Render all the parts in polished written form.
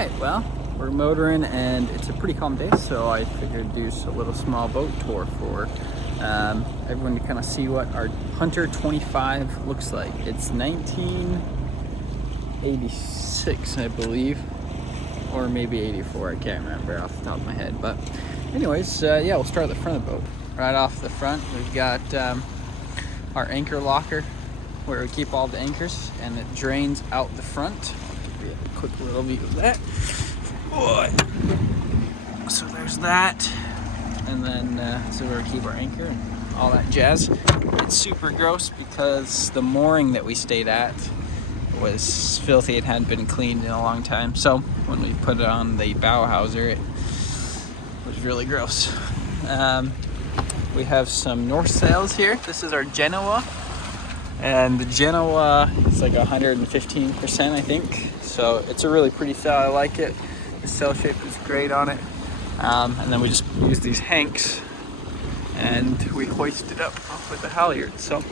Alright, well, we're motoring and it's a pretty calm day, so I figured do a little small boat tour for everyone to kind of see what our Hunter 25 looks like. It's 1986, I believe, or maybe 84, I can't remember off the top of my head. But anyways, yeah, we'll start at the front of the boat. Right off the front, we've got our anchor locker where we keep all the anchors, and it drains out the front. Give you a quick little view of that. So there's that, and then so where we keep our anchor and all that jazz. It's super gross because the mooring that we stayed at was filthy. It hadn't been cleaned in a long time, so when we put it on the bow houser, it was really gross. We have some north sails here. This is our Genoa, and the Genoa is like 115%, I think, so it's a really pretty sail. I like it. The sail shape is great on it. And then we just use these hanks and we hoist it up with the halyard. So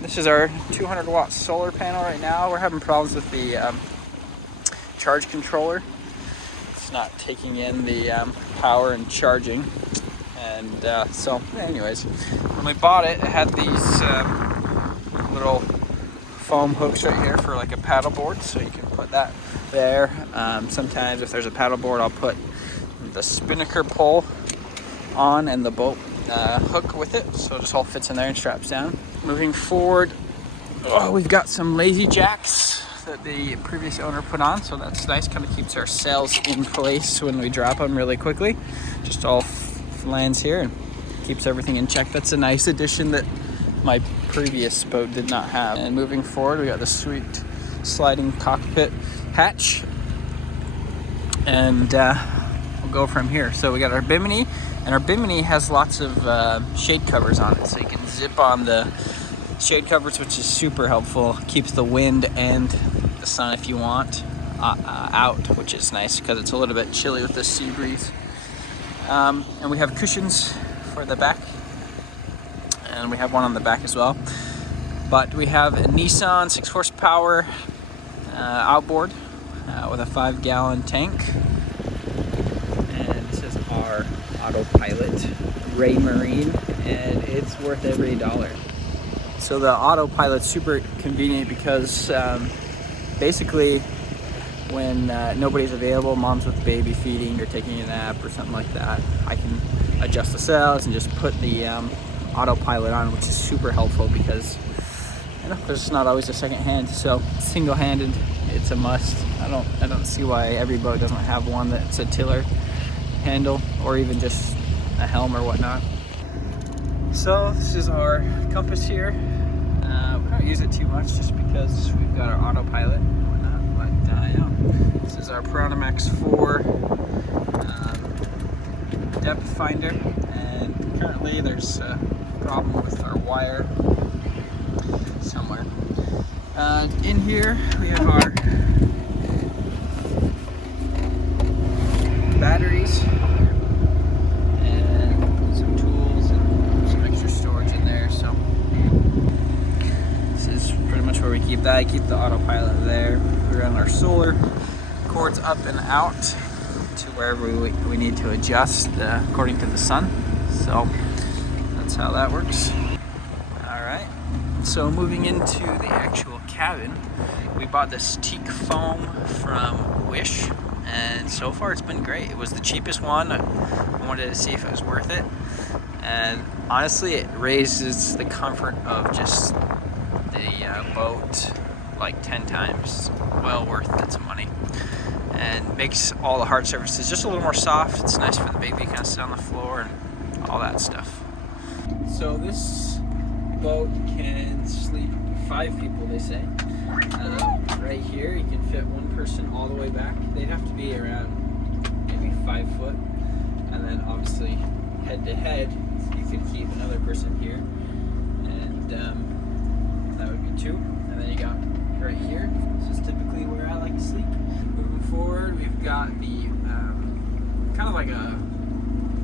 this is our 200 watt solar panel right now. We're having problems with the charge controller. It's not taking in the power and charging. And so anyways, when we bought it, it had these little foam hooks right here for like a paddle board, so you can put that there. Sometimes if there's a paddle board, I'll put the spinnaker pole on and the boat hook with it, so it just all fits in there and straps down. Moving forward, we've got some lazy jacks that the previous owner put on, so that's nice. Kind of keeps our sails in place when we drop them really quickly. Just all lands here and keeps everything in check. That's a nice addition that my previous boat did not have. And moving forward, we got the sweet sliding cockpit hatch, and we'll go from here. So we got our bimini, and our bimini has lots of shade covers on it, so you can zip on the shade covers, which is super helpful. Keeps the wind and the sun, if you want, out, which is nice because it's a little bit chilly with the sea breeze. And we have cushions for the back, and we have one on the back as well. But we have a Nissan 6 horsepower outboard with a 5-gallon tank, and this is our autopilot Ray Marine, and it's worth every dollar. So the autopilot's super convenient because basically when nobody's available, mom's with the baby feeding or taking a nap or something like that, I can adjust the sails and just put the autopilot on, which is super helpful because there's not always a second hand. So single-handed, it's a must. I don't see why every boat doesn't have one that's a tiller handle or even just a helm or whatnot. So this is our compass here. We don't use it too much just because we've got our autopilot and whatnot, but yeah. This is our Piranha 4 depth finder, and currently there's a problem with our wire somewhere. In here we have our batteries and some tools and some extra storage in there. So this is pretty much where we keep that. I keep the autopilot there. We run our solar cords up and out to wherever we need to adjust according to the sun. So that's how that works. Alright, so moving into the actual cabin, we bought this teak foam from Wish, and so far it's been great. It was the cheapest one. I wanted to see if it was worth it, and honestly it raises the comfort of just the boat like 10 times. Well worth its money, and makes all the hard surfaces just a little more soft. It's nice for the baby to kind of sit on the floor and all that stuff. So this boat can sleep 5 people, they say. Right here you can fit one person all the way back. They'd have to be around maybe 5 foot, and then obviously head to head you could keep another person here, and that would be 2. And then you got right here, this is typically where I like to sleep. Moving forward, we've got the kind of like a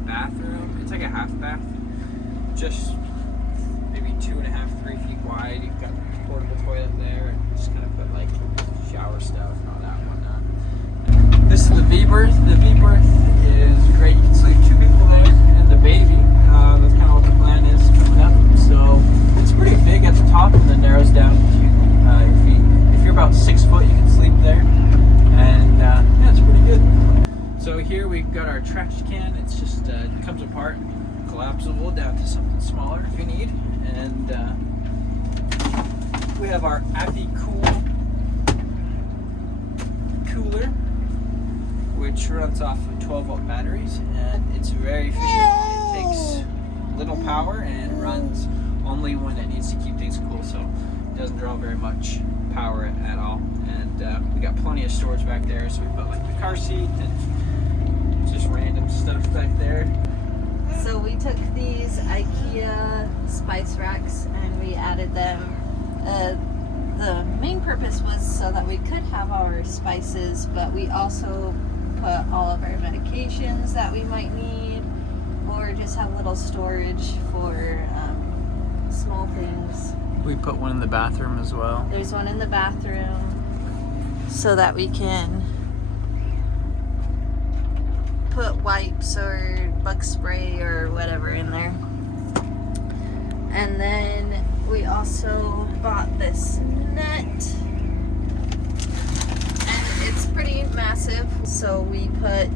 bathroom. It's like a half bath, just maybe 2.5, 3 feet wide. You've got a portable toilet there, and just kind of put like shower stuff and all that and whatnot. V-berth. The V-berth is great. You can sleep 2 people there and the baby. That's kind of what the plan is coming up. So it's pretty big at the top and then narrows down to your feet. If you're about 6 foot, you can sleep there. And yeah, it's pretty good. So here we've got our trash can. It's just it comes apart, collapsible down to something smaller if you need. And we have our Appy Cool cooler, which runs off of 12-volt batteries, and it's very efficient. It takes little power and runs only when it needs to keep things cool, so it doesn't draw very much power at all. And we got plenty of storage back there, so we put like the car seat and just random stuff back there. So we took these IKEA spice racks and we added them. The main purpose was so that we could have our spices, but we also put all of our medications that we might need, or just have little storage for small things. We put one in the bathroom as well. There's one in the bathroom so that we can put wipes or bug spray or whatever in there. And then we also bought this net, and it's pretty massive, so we put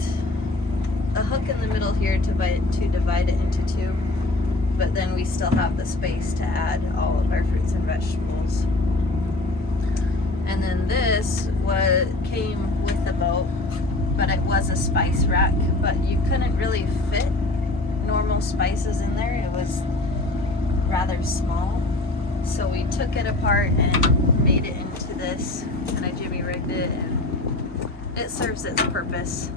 a hook in the middle here to divide it into 2, but then we still have the space to add all of our fruits and vegetables. And then this came with the boat, but it was a spice rack, but you couldn't really fit normal spices in there. It was rather small. So we took it apart and made it into this, and I jimmy rigged it, and it serves its purpose.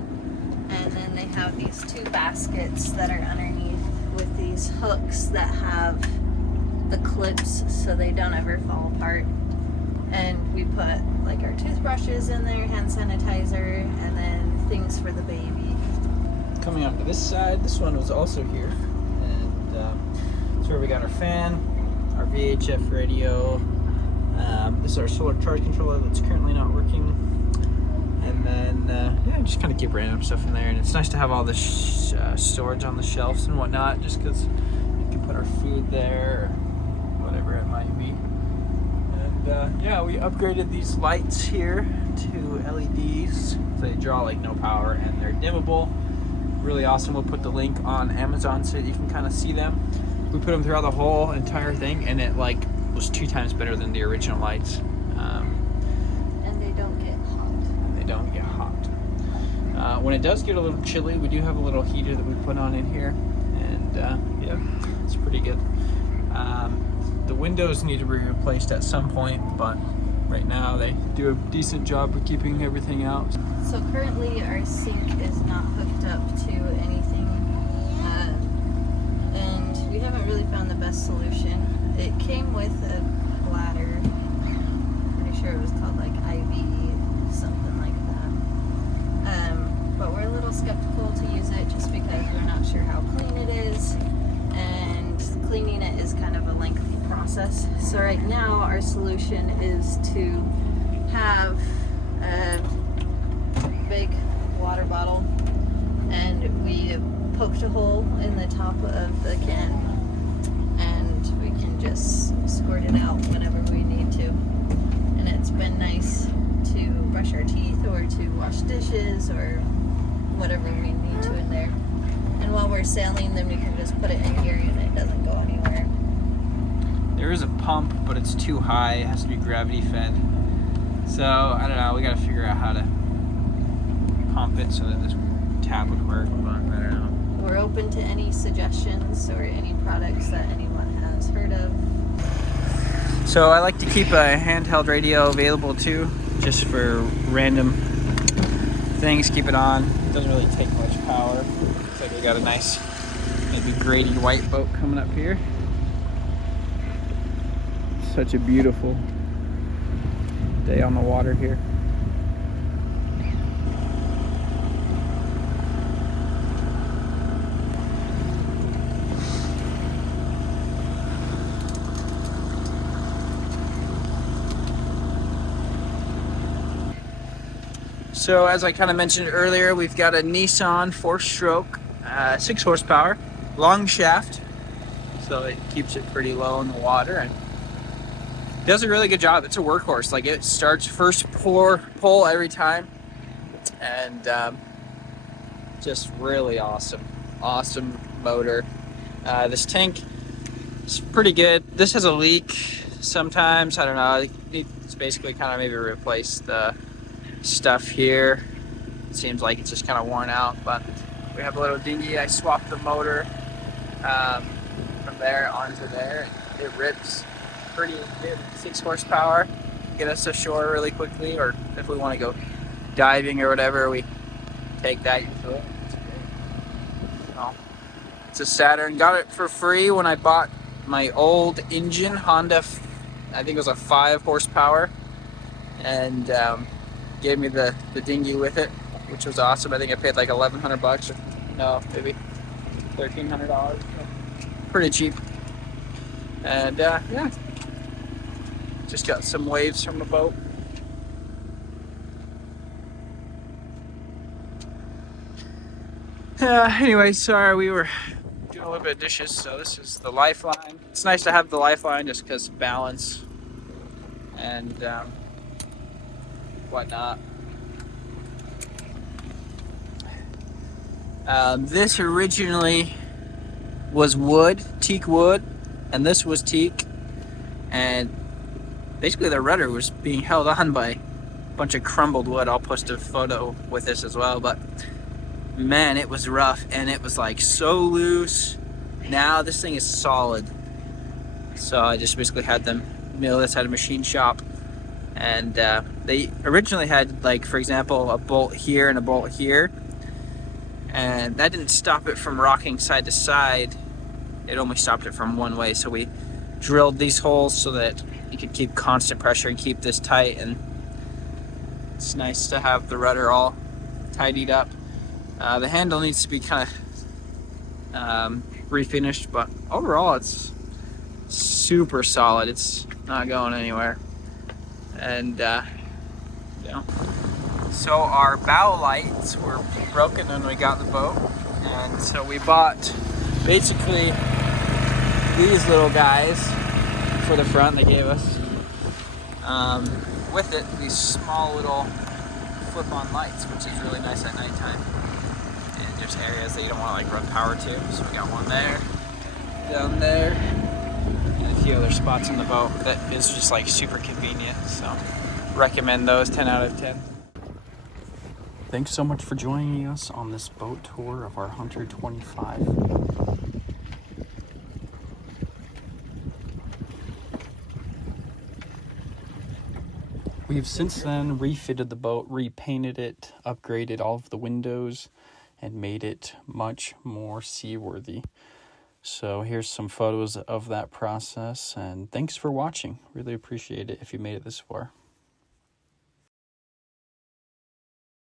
And then they have these 2 baskets that are underneath with these hooks that have the clips so they don't ever fall apart. And we put like our toothbrushes in there, hand sanitizer, and then things for the baby. Coming up to this side, this one was also here, and that's where we got our fan, our VHF radio. This is our solar charge controller that's currently not working. And then, yeah, just kind of keep random stuff in there. And it's nice to have all this storage on the shelves and whatnot, just because you can put our food there or whatever it might be. And yeah, we upgraded these lights here to LEDs. So they draw like no power and they're dimmable. Really awesome. We'll put the link on Amazon so that you can kind of see them. We put them throughout the whole entire thing, and it like was 2 times better than the original lights. And they don't get hot. They don't get hot. When it does get a little chilly, we do have a little heater that we put on in here, and yeah, it's pretty good. The windows need to be replaced at some point, but right now they do a decent job of keeping everything out. So currently our sink is not hooked up to anything, and we haven't really found the best solution. It came with a bladder, pretty sure it was called like IV, something like that. But we're a little skeptical to use it just because we're not sure how clean it is, and cleaning it is kind of a lengthy process. So right now our solution is to have a big water bottle, and we poked a hole in the top of the can, and we can just squirt it out whenever we need to. And it's been nice to brush our teeth or to wash dishes or whatever we need to in there. And while we're sailing, then we can just put it in here and it doesn't go anywhere. There is a pump, but it's too high. It has to be gravity fed. So I don't know. We got to figure out how to pump it so that this tap would work. But I don't know. We're open to any suggestions or any products that anyone has heard of. So I like to keep a handheld radio available too, just for random things. Keep it on. It doesn't really take much power. Looks like we got a nice, maybe grady white boat coming up here. Such a beautiful day on the water here. So as I kind of mentioned earlier, we've got a Nissan 4-stroke, 6 horsepower, long shaft, so it keeps it pretty low in the water and does a really good job. It's a workhorse. Like, it starts first pull every time, and just really awesome motor. This tank is pretty good. This has a leak sometimes. I don't know. It's basically kind of maybe replace the stuff here. It seems like it's just kind of worn out, but we have a little dinghy. I swapped the motor from there onto there. It rips pretty good. 6 horsepower, get us ashore really quickly, or if we want to go diving or whatever, we take that usually. It's great. So, it's a Saturn. Got it for free when I bought my old engine, Honda. I think it was a 5 horsepower, and gave me the dinghy with it, which was awesome. I think I paid like $1,100, or no, maybe $1,300. Pretty cheap. And yeah, just got some waves from the boat. Anyway, sorry, we were doing a little bit of dishes, so this is the lifeline. It's nice to have the lifeline just because balance and whatnot. This originally was wood, teak wood, and this was teak, and basically the rudder was being held on by a bunch of crumbled wood. I'll post a photo with this as well, but man, it was rough, and it was like so loose. Now this thing is solid, so I just basically had them mill this at a machine shop, and they originally had, like, for example, a bolt here and a bolt here, and that didn't stop it from rocking side to side. It only stopped it from one way, so we drilled these holes so that you could keep constant pressure and keep this tight, and it's nice to have the rudder all tidied up. The handle needs to be kind of refinished, but overall it's super solid. It's not going anywhere. And you know, so our bow lights were broken when we got the boat, and so we bought basically these little guys for the front. They gave us with it these small little flip-on lights, which is really nice at nighttime. And there's areas that you don't want to like run power to, so we got one there, down there, and a few other spots in the boat that is just like super convenient. So recommend those. 10 out of 10. Thanks so much for joining us on this boat tour of our Hunter 25. We've since then refitted the boat, repainted it, upgraded all of the windows, and made it much more seaworthy. So here's some photos of that process, and thanks for watching. Really appreciate it if you made it this far.